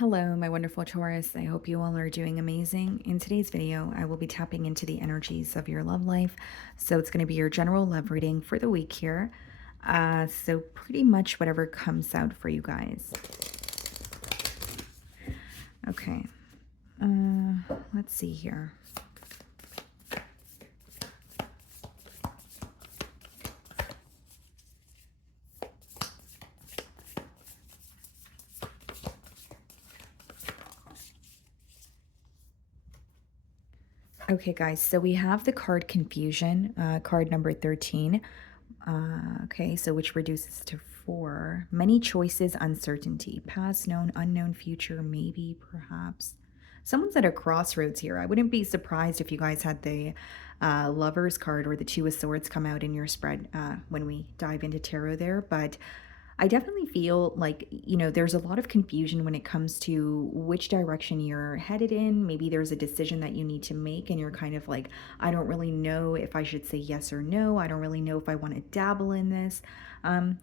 Hello, my wonderful Taurus. I hope you all are doing amazing. In today's video, I will be tapping into the energies of your love life. So it's going to be your general love reading for the week here. So pretty much whatever comes out for you guys. Okay. Let's see here. Okay, guys, so we have the card Confusion, card number 13. Okay, so which reduces to 4. Many choices, uncertainty, past known, unknown, future, maybe, perhaps. Someone's at a crossroads here. I wouldn't be surprised if you guys had the Lovers card or the Two of Swords come out in your spread when we dive into tarot there, but I definitely feel like, there's a lot of confusion when it comes to which direction you're headed in. Maybe there's a decision that you need to make, and you're kind of like, I don't really know if I should say yes or no. I don't really know if I want to dabble in this.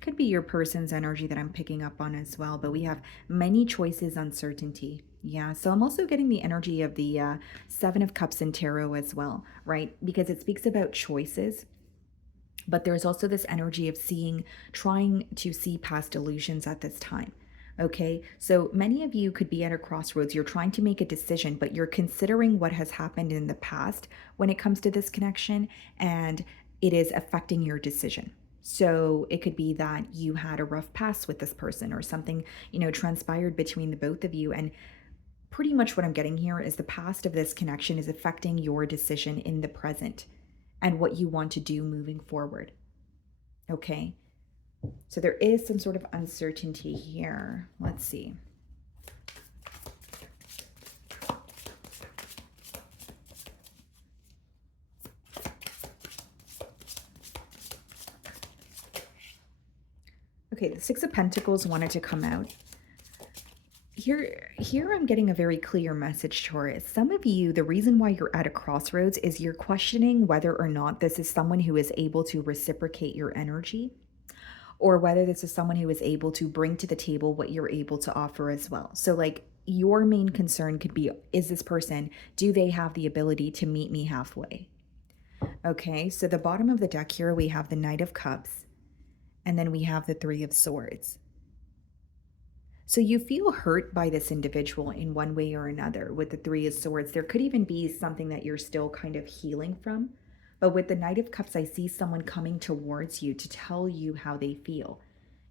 Could be your person's energy that I'm picking up on as well, but we have many choices, uncertainty. Yeah, so I'm also getting the energy of the Seven of Cups in tarot as well, right? Because it speaks about choices, but there's also this energy of trying to see past illusions at this time. Okay, so many of you could be at a crossroads. You're trying to make a decision, but you're considering what has happened in the past when it comes to this connection, and it is affecting your decision. So it could be that you had a rough past with this person, or something, transpired between the both of you. And pretty much what I'm getting here is the past of this connection is affecting your decision in the present and what you want to do moving forward. Okay. So there is some sort of uncertainty here. Let's see. Okay, the Six of Pentacles wanted to come out. Here I'm getting a very clear message, Taurus. Some of you, the reason why you're at a crossroads is you're questioning whether or not this is someone who is able to reciprocate your energy, or whether this is someone who is able to bring to the table what you're able to offer as well. So like, your main concern could be, is this person, do they have the ability to meet me halfway? Okay, so the bottom of the deck here, we have the Knight of Cups, and then we have the Three of Swords. So you feel hurt by this individual in one way or another with the Three of Swords. There could even be something that you're still kind of healing from. But with the Knight of Cups, I see someone coming towards you to tell you how they feel.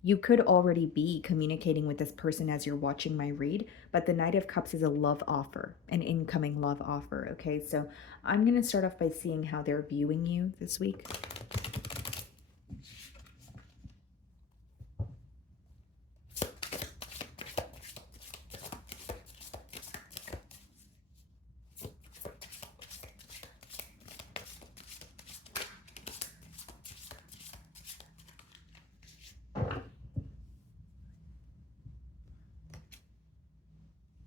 You could already be communicating with this person as you're watching my read, but the Knight of Cups is a love offer, an incoming love offer. Okay, so I'm going to start off by seeing how they're viewing you this week.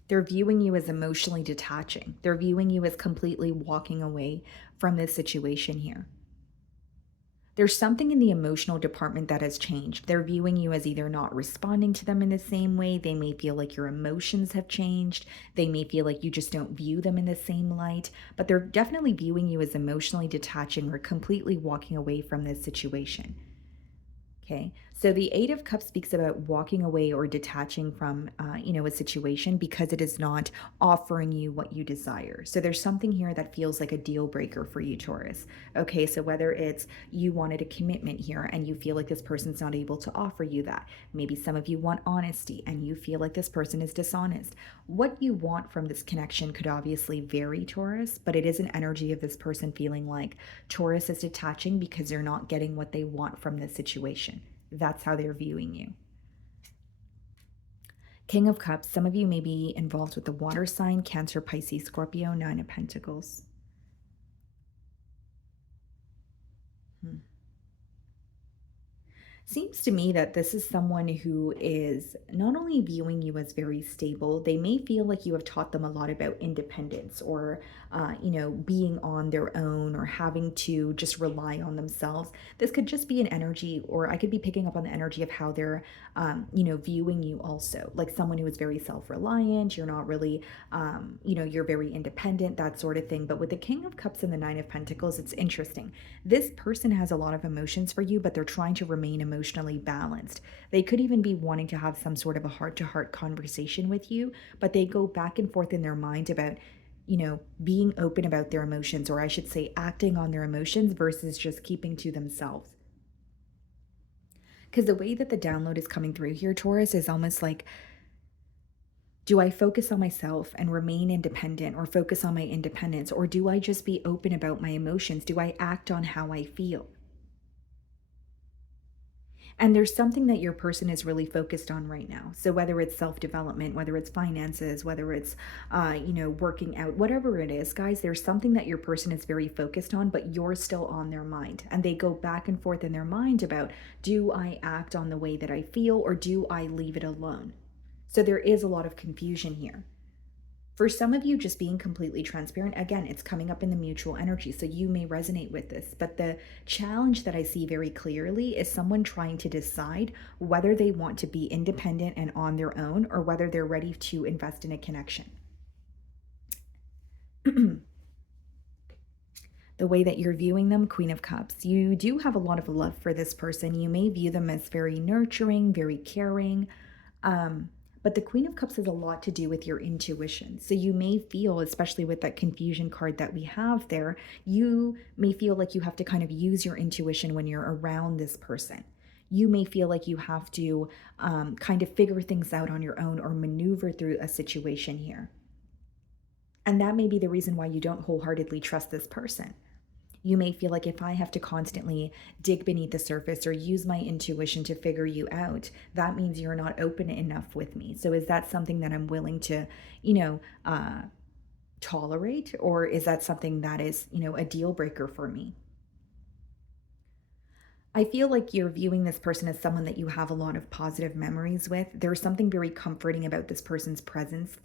They're viewing you as emotionally detaching. They're viewing you as completely walking away from this situation here. There's something in the emotional department that has changed. They're viewing you as either not responding to them in the same way. They may feel like your emotions have changed. They may feel like you just don't view them in the same light, but they're definitely viewing you as emotionally detaching or completely walking away from this situation. Okay, so the Eight of Cups speaks about walking away or detaching from, a situation because it is not offering you what you desire. So there's something here that feels like a deal breaker for you, Taurus. Okay, so whether it's you wanted a commitment here and you feel like this person's not able to offer you that. Maybe some of you want honesty and you feel like this person is dishonest. What you want from this connection could obviously vary, Taurus, but it is an energy of this person feeling like Taurus is detaching because they're not getting what they want from this situation. That's how they're viewing you. King of Cups, some of you may be involved with the water sign, Cancer, Pisces, Scorpio, Nine of Pentacles. Seems to me that this is someone who is not only viewing you as very stable, they may feel like you have taught them a lot about independence or, being on their own or having to just rely on themselves. This could just be an energy, or I could be picking up on the energy of how they're, viewing you also. Like someone who is very self reliant, you're not really, you're very independent, that sort of thing. But with the King of Cups and the Nine of Pentacles, it's interesting. This person has a lot of emotions for you, but they're trying to remain emotionally balanced. They could even be wanting to have some sort of a heart to heart conversation with you, but they go back and forth in their mind about, being open about their emotions, or I should say, acting on their emotions versus just keeping to themselves. Because the way that the download is coming through here, Taurus, is almost like, do I focus on myself and remain independent or focus on my independence? Or do I just be open about my emotions? Do I act on how I feel? And there's something that your person is really focused on right now. So whether it's self-development, whether it's finances, whether it's working out, whatever it is, guys, there's something that your person is very focused on, but you're still on their mind. And they go back and forth in their mind about, do I act on the way that I feel or do I leave it alone? So there is a lot of confusion here. For some of you, just being completely transparent, again, it's coming up in the mutual energy, so you may resonate with this. But the challenge that I see very clearly is someone trying to decide whether they want to be independent and on their own or whether they're ready to invest in a connection. The way that you're viewing them, Queen of Cups, you do have a lot of love for this person. You may view them as very nurturing, very caring. But the Queen of Cups has a lot to do with your intuition. So you may feel, especially with that confusion card that we have there, you may feel like you have to kind of use your intuition when you're around this person. You may feel like you have to kind of figure things out on your own or maneuver through a situation here. And that may be the reason why you don't wholeheartedly trust this person. You may feel like if I have to constantly dig beneath the surface or use my intuition to figure you out, that means you're not open enough with me. So is that something that I'm willing to, tolerate? Or is that something that is, a deal breaker for me? I feel like you're viewing this person as someone that you have a lot of positive memories with. There's something very comforting about this person's presence.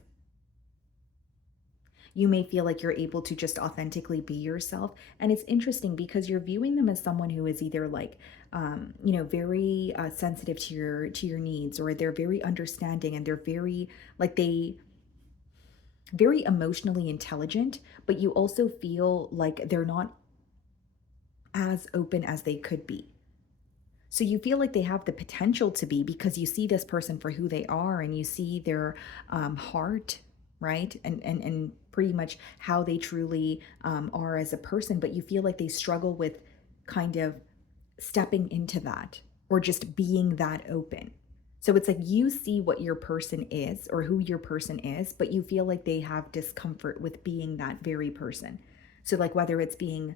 You may feel like you're able to just authentically be yourself. And it's interesting because you're viewing them as someone who is either like, very sensitive to your needs, or they're very understanding and they're very like they very emotionally intelligent, but you also feel like they're not as open as they could be. So you feel like they have the potential to be because you see this person for who they are and you see their heart, right? And pretty much how they truly are as a person, but you feel like they struggle with kind of stepping into that or just being that open. So it's like you see what your person is or who your person is, but you feel like they have discomfort with being that very person. So like whether it's being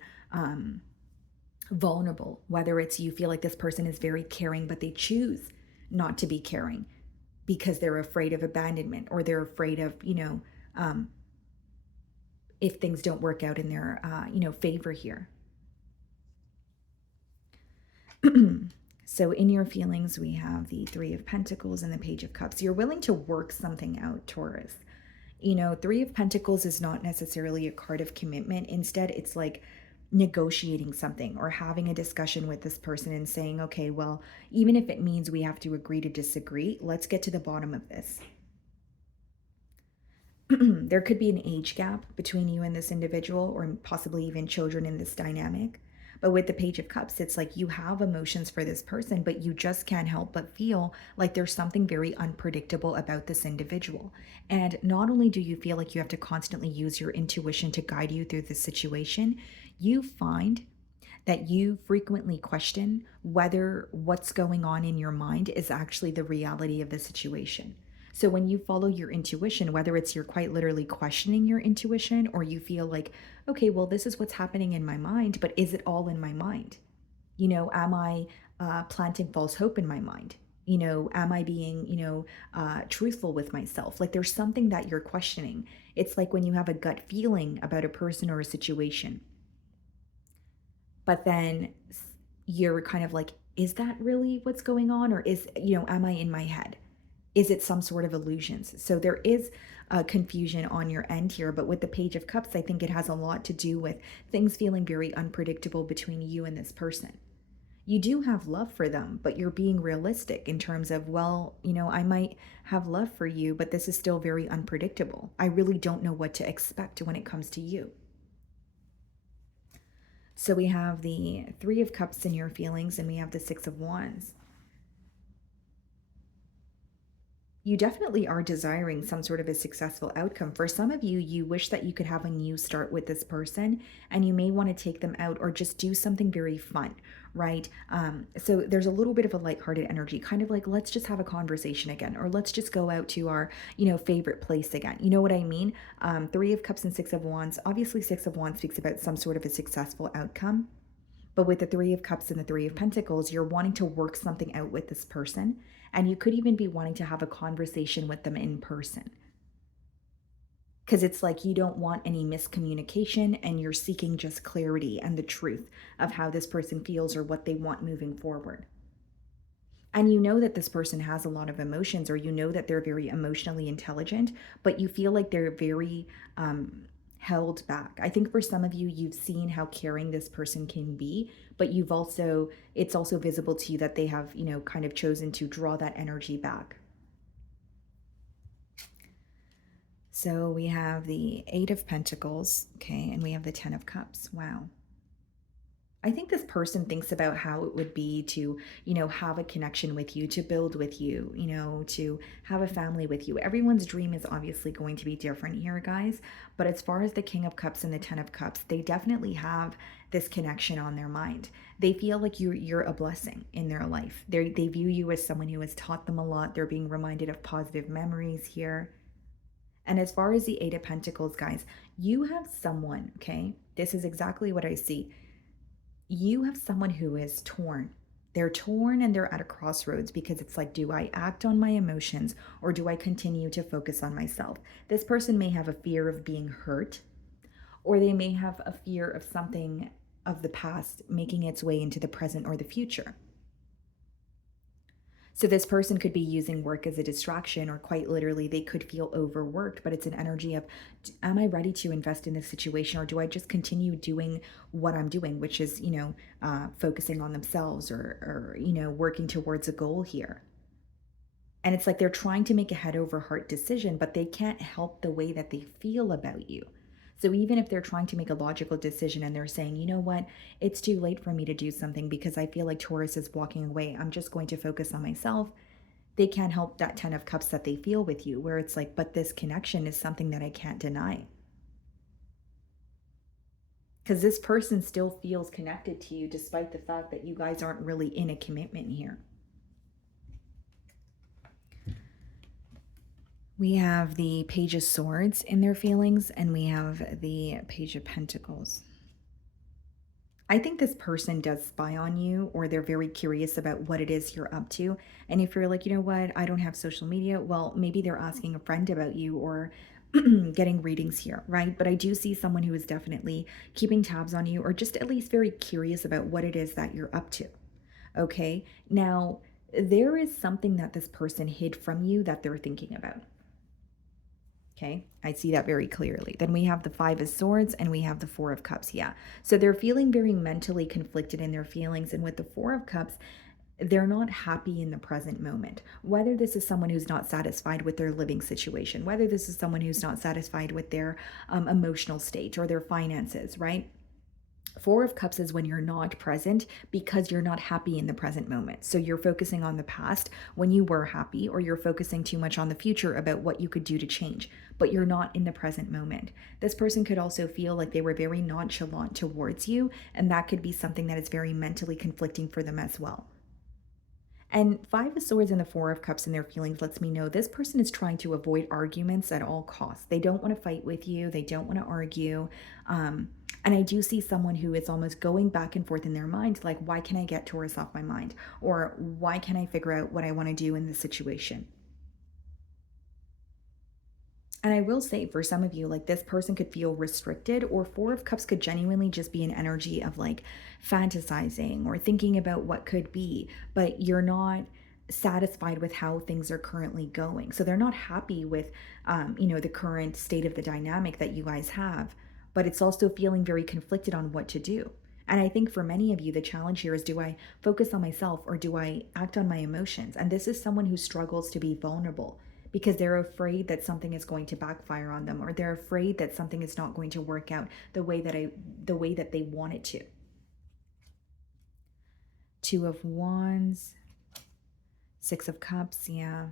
vulnerable, whether it's you feel like this person is very caring, but they choose not to be caring because they're afraid of abandonment or they're afraid of, if things don't work out in their, favor here. So in your feelings, we have the Three of Pentacles and the Page of Cups. You're willing to work something out, Taurus. Three of Pentacles is not necessarily a card of commitment. Instead, it's like negotiating something or having a discussion with this person and saying, okay, well, even if it means we have to agree to disagree, let's get to the bottom of this. There could be an age gap between you and this individual, or possibly even children in this dynamic. But with the Page of Cups, it's like you have emotions for this person, but you just can't help but feel like there's something very unpredictable about this individual. And not only do you feel like you have to constantly use your intuition to guide you through this situation, you find that you frequently question whether what's going on in your mind is actually the reality of the situation. So when you follow your intuition, whether it's you're quite literally questioning your intuition or you feel like, okay, well, this is what's happening in my mind, but is it all in my mind? Am I planting false hope in my mind? Am I being, truthful with myself? Like there's something that you're questioning. It's like when you have a gut feeling about a person or a situation, but then you're kind of like is that really what's going on? Or am I in my head? Is it some sort of illusions? So there is confusion on your end here, but with the Page of Cups, I think it has a lot to do with things feeling very unpredictable between you and this person. You do have love for them, but you're being realistic in terms of, well, I might have love for you, but this is still very unpredictable. I really don't know what to expect when it comes to you. So we have the Three of Cups in your feelings, and we have the Six of Wands. You definitely are desiring some sort of a successful outcome. For some of you, you wish that you could have a new start with this person, and you may want to take them out or just do something very fun, right? So there's a little bit of a lighthearted energy, kind of like, let's just have a conversation again, or let's just go out to our, favorite place again. You know what I mean? Three of Cups and Six of Wands. Obviously, Six of Wands speaks about some sort of a successful outcome. But with the Three of Cups and the Three of Pentacles, you're wanting to work something out with this person. And you could even be wanting to have a conversation with them in person. Because it's like you don't want any miscommunication and you're seeking just clarity and the truth of how this person feels or what they want moving forward. And you know that this person has a lot of emotions, or you know that they're very emotionally intelligent, but you feel like they're very held back. I think for some of you, you've seen how caring this person can be, but it's also visible to you that they have, kind of chosen to draw that energy back. So we have the Eight of Pentacles, okay, and we have the Ten of Cups. Wow. I think this person thinks about how it would be to, have a connection with you, to build with you, to have a family with you. Everyone's dream is obviously going to be different here, guys. But as far as the King of Cups and the Ten of Cups, they definitely have this connection on their mind. They feel like you're a blessing in their life. They view you as someone who has taught them a lot. They're being reminded of positive memories here. And as far as the Eight of Pentacles, guys, you have someone, okay? This is exactly what I see. You have someone who is torn. They're torn and they're at a crossroads, because it's like, do I act on my emotions or do I continue to focus on myself? This person may have a fear of being hurt, or they may have a fear of something of the past making its way into the present or the future. So this person could be using work as a distraction, or quite literally, they could feel overworked, but it's an energy of, am I ready to invest in this situation, or do I just continue doing what I'm doing, which is, focusing on themselves or working towards a goal here. And it's like they're trying to make a head over heart decision, but they can't help the way that they feel about you. So even if they're trying to make a logical decision and they're saying, you know what, it's too late for me to do something because I feel like Taurus is walking away, I'm just going to focus on myself, they can't help that Ten of Cups that they feel with you, where it's like, but this connection is something that I can't deny. Because this person still feels connected to you despite the fact that you guys aren't really in a commitment here. We have the Page of Swords in their feelings, and we have the Page of Pentacles. I think this person does spy on you, or they're very curious about what it is you're up to. And if you're like, you know what, I don't have social media, well, maybe they're asking a friend about you, or getting readings here, right? But I do see someone who is definitely keeping tabs on you, or just at least very curious about what it is that you're up to. Okay, now there is something that this person hid from you that they're thinking about. Okay, I see that very clearly. Then we have the Five of Swords and we have the Four of Cups. Yeah, so they're feeling very mentally conflicted in their feelings. And with the Four of Cups, they're not happy in the present moment. Whether this is someone who's not satisfied with their living situation, whether this is someone who's not satisfied with their emotional state or their finances, right? Four of Cups is when you're not present because you're not happy in the present moment. So you're focusing on the past when you were happy, or you're focusing too much on the future about what you could do to change, but you're not in the present moment. This person could also feel like they were very nonchalant towards you, and that could be something that is very mentally conflicting for them as well. And Five of Swords and the Four of Cups in their feelings lets me know this person is trying to avoid arguments at all costs. They don't want to fight with you. They don't want to argue. And I do see someone who is almost going back and forth in their mind, like, why can I get Taurus off my mind? Or why can I figure out what I want to do in this situation? And I will say for some of you, like this person could feel restricted, or Four of Cups could genuinely just be an energy of like fantasizing or thinking about what could be, but you're not satisfied with how things are currently going. So they're not happy with, the current state of the dynamic that you guys have, but it's also feeling very conflicted on what to do. And I think for many of you, the challenge here is, do I focus on myself or do I act on my emotions? And this is someone who struggles to be vulnerable because they're afraid that something is going to backfire on them, or they're afraid that something is not going to work out the way that they want it to. Two of Wands, Six of Cups, yeah.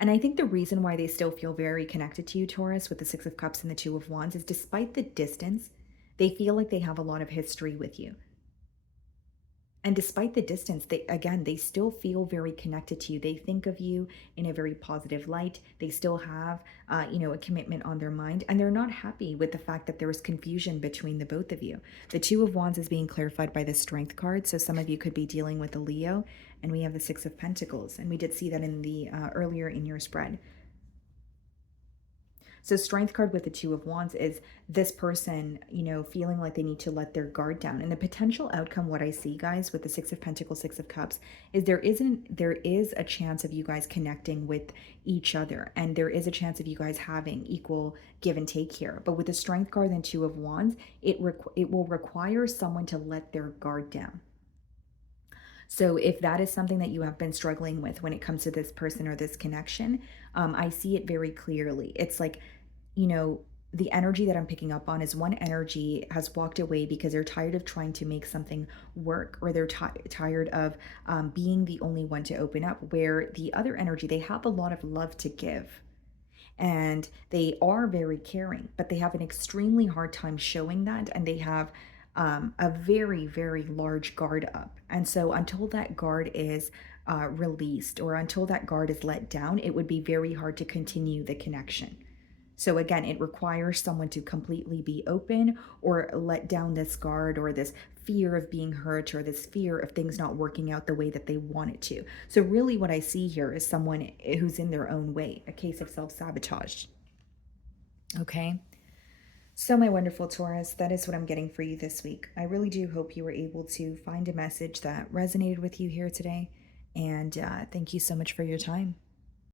And I think the reason why they still feel very connected to you, Taurus, with the Six of Cups and the Two of Wands is despite the distance, they feel like they have a lot of history with you. And despite the distance, they still feel very connected to you. They think of you in a very positive light. They still have, a commitment on their mind, and they're not happy with the fact that there was confusion between the both of you. The Two of Wands is being clarified by the Strength card, so some of you could be dealing with a Leo, and we have the Six of Pentacles, and we did see that in the earlier in your spread. So Strength card with the Two of Wands is this person, feeling like they need to let their guard down. And the potential outcome, what I see, guys, with the Six of Pentacles, Six of Cups, is there is a chance of you guys connecting with each other. And there is a chance of you guys having equal give and take here. But with the Strength card and Two of Wands, it will require someone to let their guard down. So if that is something that you have been struggling with when it comes to this person or this connection, I see it very clearly. It's like, the energy that I'm picking up on is one energy has walked away because they're tired of trying to make something work, or they're tired of being the only one to open up. Where the other energy, they have a lot of love to give and they are very caring, but they have an extremely hard time showing that, and they have a very, very large guard up. And so until that guard is released, or until that guard is let down, it would be very hard to continue the connection. So again, it requires someone to completely be open or let down this guard, or this fear of being hurt, or this fear of things not working out the way that they want it to. So really what I see here is someone who's in their own way, a case of self-sabotage. Okay. So my wonderful Taurus, that is what I'm getting for you this week. I really do hope you were able to find a message that resonated with you here today. And thank you so much for your time.